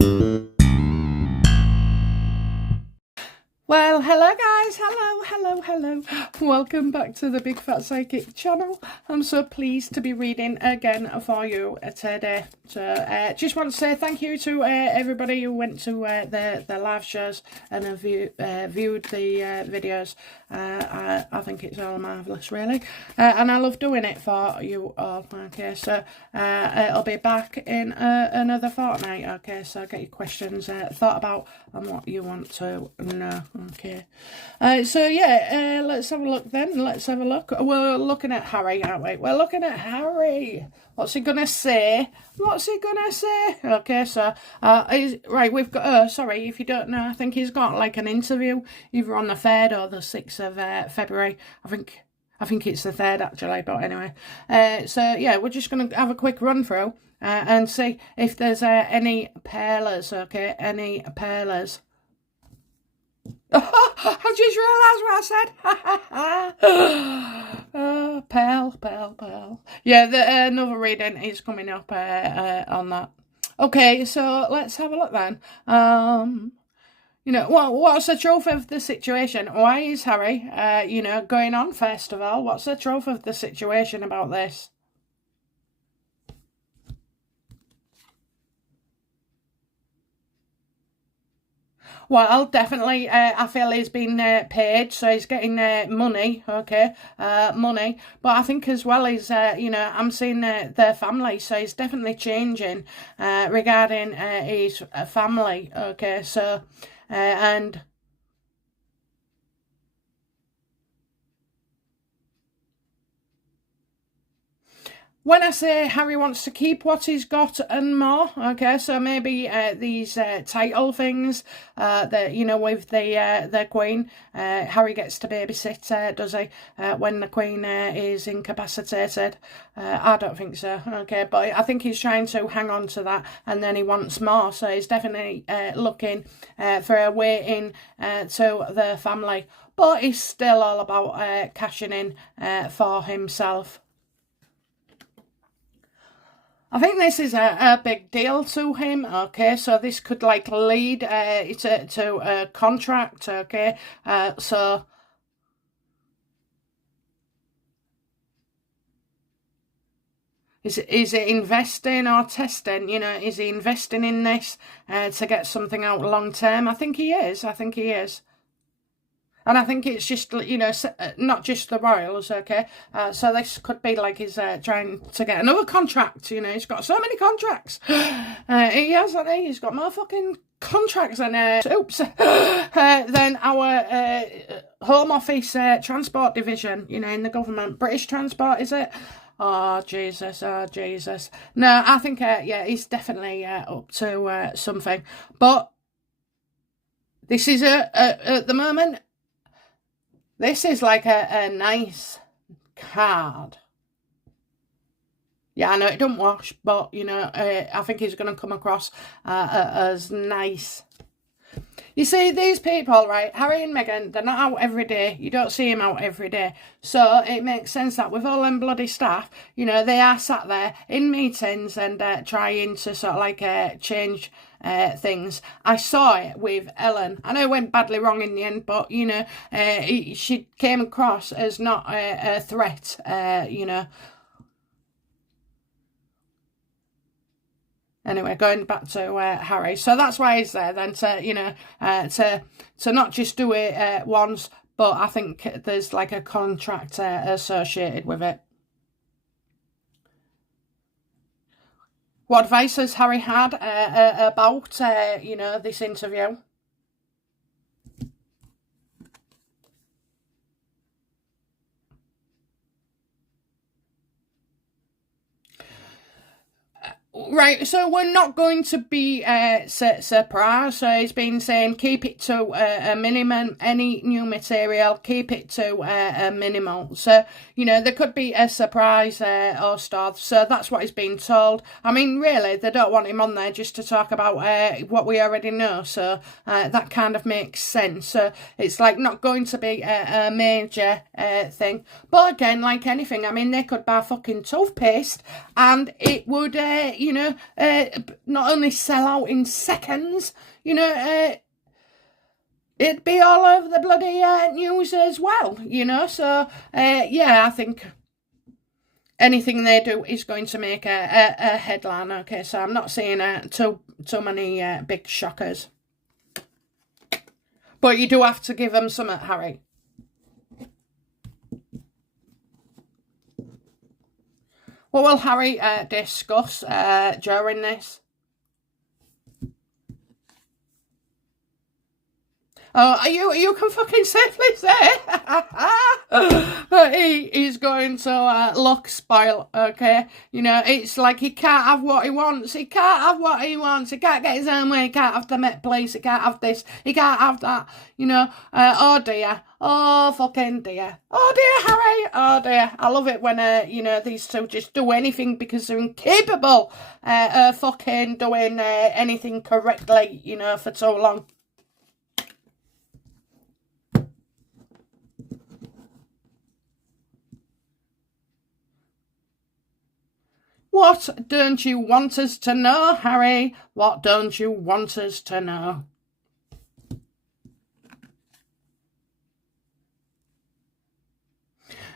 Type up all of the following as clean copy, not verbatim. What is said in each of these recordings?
Well, hello guys, hello. Welcome back to the Big Fat Psychic channel. I'm so pleased to be reading again for you today. So just want to say thank you to everybody who went to the live shows and have viewed the videos. I think it's all marvellous, really. And I love doing it for you all. Okay, so it'll be back in another fortnight. Okay, so get your questions thought about and what you want to know. Okay, so yeah, let's have a look then. Let's have a look. We're looking at Harry, aren't we? We're looking at Harry. What's he gonna say? What's he gonna say? Okay, so right, we've got. Sorry, if you don't know, I think he's got like an interview either on the 3rd or the 6th of February. I think it's the 3rd actually, but anyway. So yeah, we're just gonna have a quick run through and see if there's any pearlers. Okay, any pearlers. I just realised what I said. Pearl. Yeah, another reading is coming up on that. Okay, so let's have a look then. You know, what's the truth of the situation? Why is Harry, you know, going on, first of all? What's the truth of the situation about this? Well, definitely, I feel he's been paid, so he's getting money, okay, money. But I think as well as, you know, I'm seeing their family, so he's definitely changing regarding his family, okay, so, and... When I say Harry wants to keep what he's got and more, okay, so maybe these title things that, you know, with the Queen, Harry gets to babysit, does he, when the Queen is incapacitated? I don't think so, okay, but I think he's trying to hang on to that and then he wants more, so he's definitely looking for a way in to the family, but he's still all about cashing in for himself. I think this is a big deal to him, okay, so this could like lead to a contract, okay, so is it investing or testing, you know, is he investing in this to get something out long term? I think he is. And I think it's just, you know, not just the royals, okay? So this could be like he's trying to get another contract, you know. He's got so many contracts. He has, hasn't he? He's got more fucking contracts than, than our Home Office Transport Division, you know, in the government. British Transport, is it? Oh, Jesus. No, I think, yeah, he's definitely up to something. But this is, at the moment... This is like a nice card. Yeah, I know it don't wash, but, you know, I think he's going to come across as nice. You see, these people, right, Harry and Meghan, they're not out every day. You don't see them out every day. So it makes sense that with all them bloody staff, you know, they are sat there in meetings and trying to sort of like change things. I saw it with Ellen. I know it went badly wrong in the end, but, you know, she came across as not a threat, you know. Anyway, going back to Harry, so that's why he's there then to, you know, to not just do it once, but I think there's like a contract associated with it. What advice has Harry had about, you know, this interview? Right, so we're not going to be surprised. So he's been saying keep it to a minimum. Any new material, keep it to a minimal. So, you know, there could be a surprise or stuff. So that's what he's been told. I mean, really, they don't want him on there just to talk about what we already know. So that kind of makes sense. So it's like not going to be a major thing. But again, like anything, I mean, they could buy fucking toothpaste and it would, you you know, not only sell out in seconds, you know, it'd be all over the bloody news as well, you know. So, yeah, I think anything they do is going to make a headline, okay? So I'm not seeing too many big shockers. But you do have to give them something, Harry. What will Harry discuss during this? Oh, you can fucking safely say that he's going to look spoiled, okay? You know, it's like he can't have what he wants. He can't have what he wants. He can't get his own way. He can't have the Met Police. He can't have this. He can't have that. You know, oh dear. Oh, fucking dear. Oh dear, Harry. Oh dear. I love it when, you know, these two just do anything because they're incapable of fucking doing anything correctly, you know, for so long. What don't you want us to know, Harry? What don't you want us to know?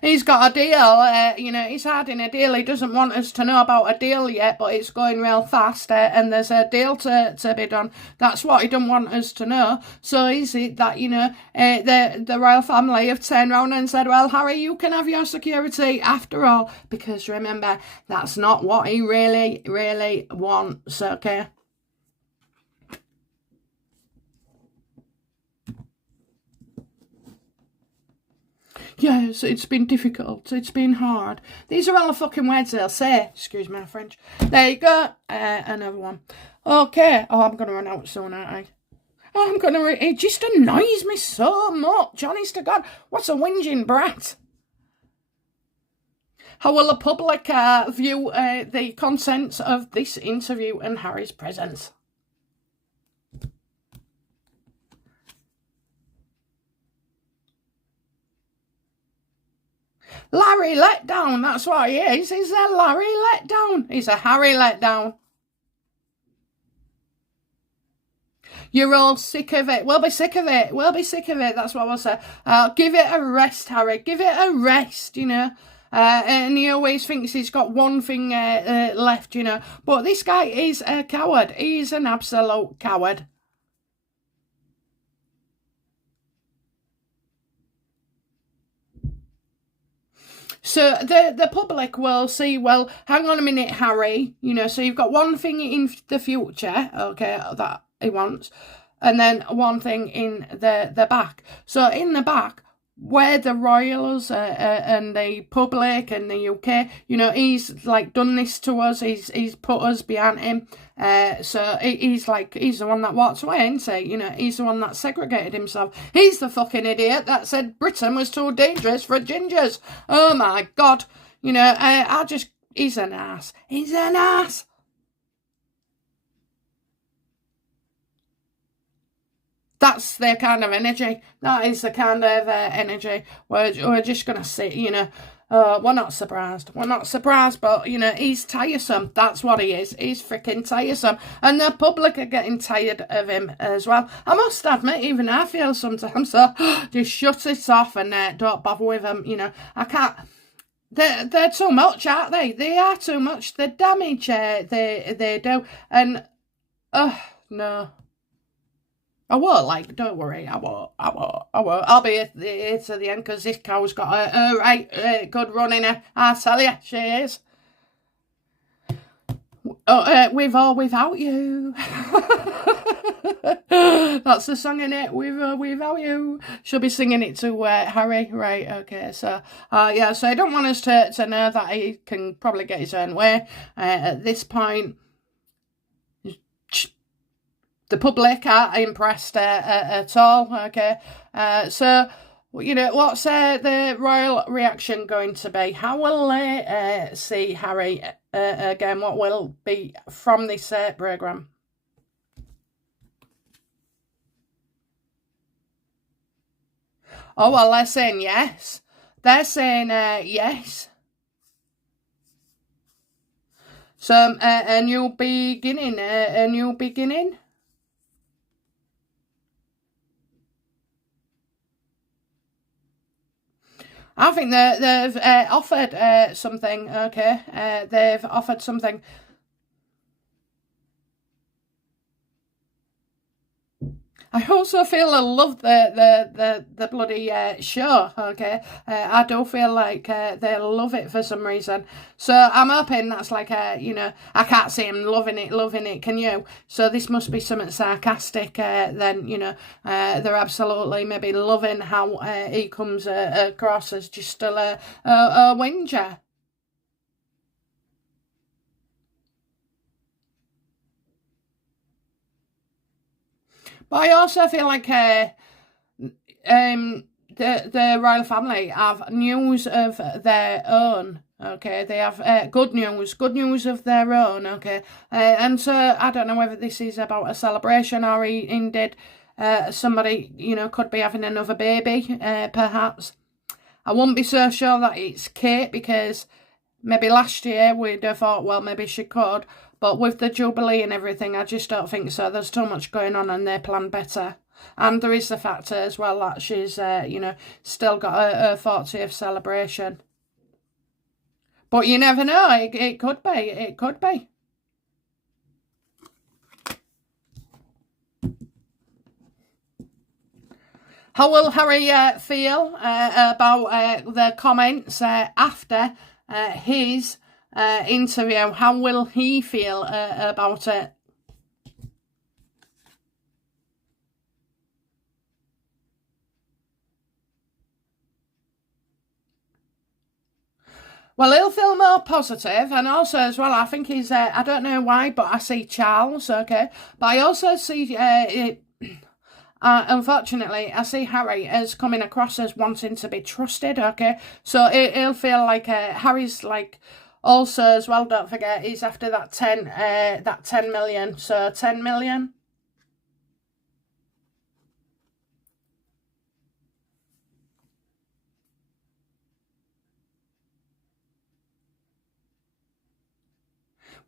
He's got a deal, you know, he's hiding a deal. He doesn't want us to know about a deal yet, but it's going real fast, and there's a deal to be done. That's what he don't want us to know. So is it that, you know, the royal family have turned around and said, well, Harry, you can have your security after all, because remember, that's not what he really, really wants, okay? Yes, it's been difficult. It's been hard. These are all the fucking words they'll say. Excuse my French. There you go. Another one. Okay. Oh, I'm going to run out soon, aren't I? Oh, I'm going to... It just annoys me so much. Honest to God. What's a whinging brat? How will the public view the contents of this interview and Harry's presence? Larry letdown, that's what he is. He's a Larry letdown. He's a Harry letdown. You're all sick of it. We'll be sick of it. We'll be sick of it. That's what we'll say. Give it a rest, Harry. Give it a rest, you know. And he always thinks he's got one thing left, you know. But this guy is a coward. He's an absolute coward. So the public will see, well, hang on a minute, Harry, you know, so you've got one thing in the future, okay, that he wants, and then one thing in the back. So in the back, where the royals and the public and the UK, you know, he's like done this to us. He's put us behind him. So he's the one that walks away, isn't he? You know, he's the one that segregated himself. He's the fucking idiot that said Britain was too dangerous for gingers. Oh my God. You know, he's an ass. He's an ass. That's their kind of energy. That is the kind of energy. We're just going to sit, you know. We're not surprised. We're not surprised, but, you know, he's tiresome. That's what he is. He's freaking tiresome. And the public are getting tired of him as well. I must admit, even I feel sometimes, so just shut it off and don't bother with him, you know. I can't... They're too much, aren't they? They are too much. The damage they do. And, no. I won't, don't worry, I won't. I'll be here to the end, because this cow's got a right good run in her. I tell you, she is. With or without you. That's the song, in it. With or without you. She'll be singing it to Harry. Right, okay. So, yeah, so I don't want us to know that he can probably get his own way at this point. The public aren't impressed at all, okay? So, you know, what's the royal reaction going to be? How will they see Harry again? What will be from this programme? Oh, well, they're saying yes. They're saying yes. So, a new beginning, a new beginning. I think they've offered something, okay? They've offered something. I also feel I love the bloody show, okay? I do feel like they love it for some reason. So I'm hoping that's like you know, I can't see them loving it, can you? So this must be something sarcastic then, you know. They're absolutely maybe loving how he comes across as just still a whinger. But I also feel like the royal family have news of their own. Okay, they have good news of their own. Okay, and so I don't know whether this is about a celebration or indeed somebody, you know, could be having another baby, perhaps. I wouldn't be so sure that it's Kate, because maybe last year we'd have thought, well, maybe she could. But with the Jubilee and everything, I just don't think so. There's too much going on and they plan better. And there is the factor as well that she's, you know, still got her 40th celebration. But you never know. It could be. It could be. How will Harry feel about the comments after his interview? How will he feel about it? Well, he'll feel more positive, and also as well, I think he's, I don't know why, but I see Charles, okay, but I also see, unfortunately, I see Harry as coming across as wanting to be trusted, okay, so he'll feel like Harry's like, also as well, don't forget, he's after that 10 million, so 10 million.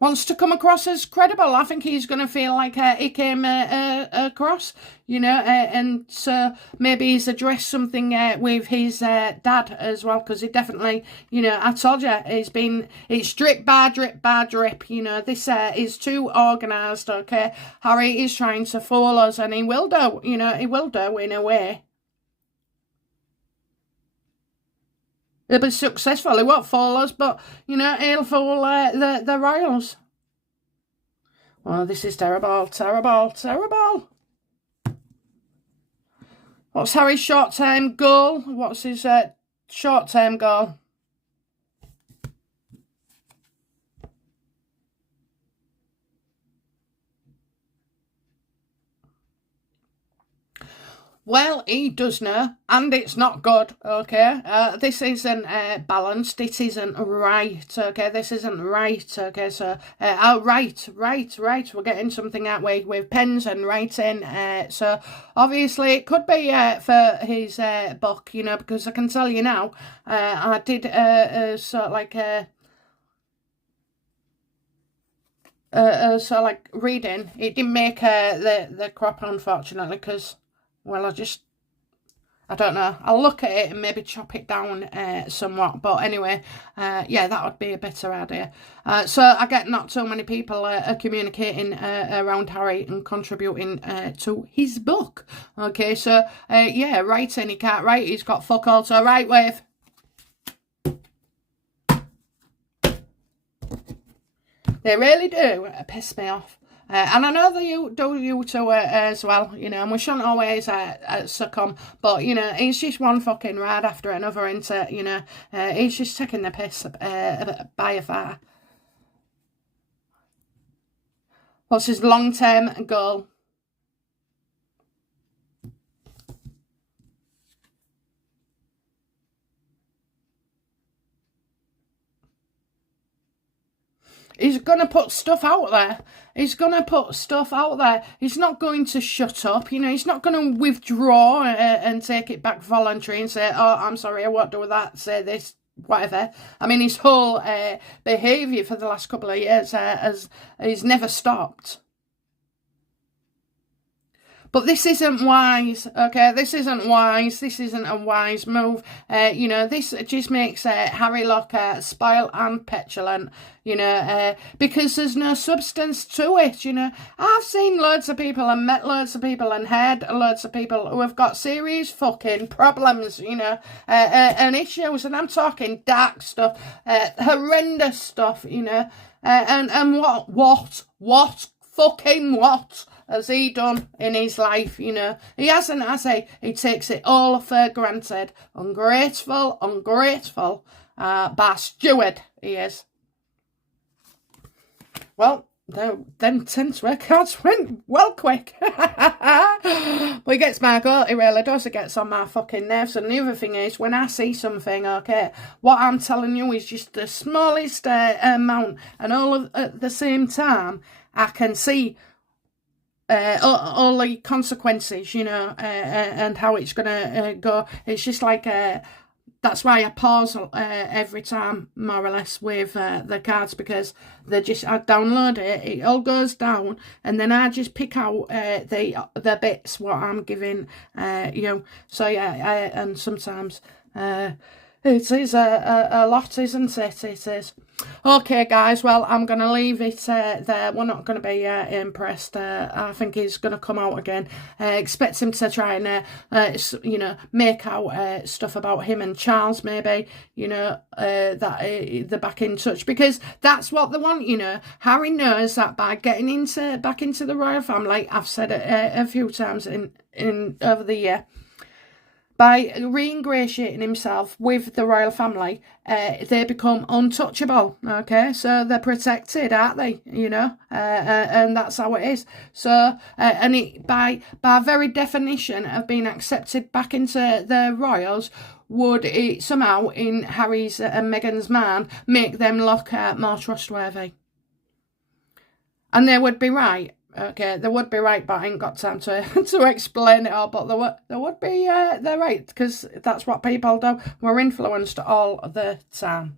Wants to come across as credible. I think he's going to feel like he came across, you know, and so maybe he's addressed something with his dad as well, because he definitely, you know, I told you, it's drip bar drip, you know, this is too organised, okay? Harry is trying to fool us, and he will do, you know, he will do in a way. He'll be successful. He won't fool us, but, you know, he'll fool the royals. Oh, this is terrible, terrible, terrible. What's Harry's short-term goal? What's his short-term goal? Well, he does know, and it's not good, okay? This isn't balanced, it isn't right, okay? This isn't right, okay? So, right, we're getting something that way with pens and writing, so obviously it could be for his book, you know, because I can tell you now, I did sort of like... so like reading, it didn't make the crop, unfortunately, because... Well, I don't know. I'll look at it and maybe chop it down somewhat. But anyway, yeah, that would be a better idea. So I get not so many people are communicating around Harry and contributing to his book. Okay, so yeah, writing, he can't write. He's got fuck all to write with. They really do piss me off. And I know that you two as well, you know, and we shouldn't always succumb, but, you know, he's just one fucking ride after another into, you know, he's just taking the piss by a far. What's his long-term goal? He's going to put stuff out there. He's going to put stuff out there. He's not going to shut up. You know, he's not going to withdraw and take it back voluntary and say, oh, I'm sorry, I won't do that. Say this, whatever. I mean, his whole behaviour for the last couple of years has never stopped. But this isn't wise, okay? This isn't wise. This isn't a wise move. You know, this just makes Harry look spoiled and petulant, you know, because there's no substance to it, you know. I've seen loads of people and met loads of people and heard loads of people who have got serious fucking problems, you know, and issues. And I'm talking dark stuff, horrendous stuff, you know. And what fucking what has he done in his life, you know? He hasn't, has he? He takes it all for granted. Ungrateful, bastard he is. Well, them 10 records went well quick. But he gets my goat, he really does. It gets on my fucking nerves. And the other thing is, when I see something, okay, what I'm telling you is just the smallest amount, and all at the same time, I can see all the consequences, you know, and how it's gonna go. It's just like that's why I pause every time, more or less, with the cards, because I download it, it all goes down, and then I just pick out the bits what I'm giving, you know. So yeah, and sometimes it is a lot, isn't it? It is. Okay, guys, well, I'm going to leave it there. We're not going to be impressed. I think he's going to come out again. Expect him to try and, you know, make out stuff about him and Charles, maybe, you know, that they're back in touch. Because that's what they want, you know. Harry knows that by getting back into the royal family, I've said it a few times in over the year, by re-ingratiating himself with the royal family, they become untouchable, okay? So they're protected, aren't they? You know? And that's how it is. So, and it, by very definition of being accepted back into the royals, would it somehow, in Harry's and Meghan's mind, make them look more trustworthy? And they would be right. Okay, they would be right, but I ain't got time to explain it all. But they would be they're right, because that's what people do. We're influenced all the time.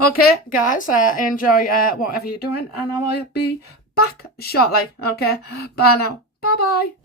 Okay, guys, enjoy whatever you're doing, and I will be back shortly. Okay, bye now. Bye bye.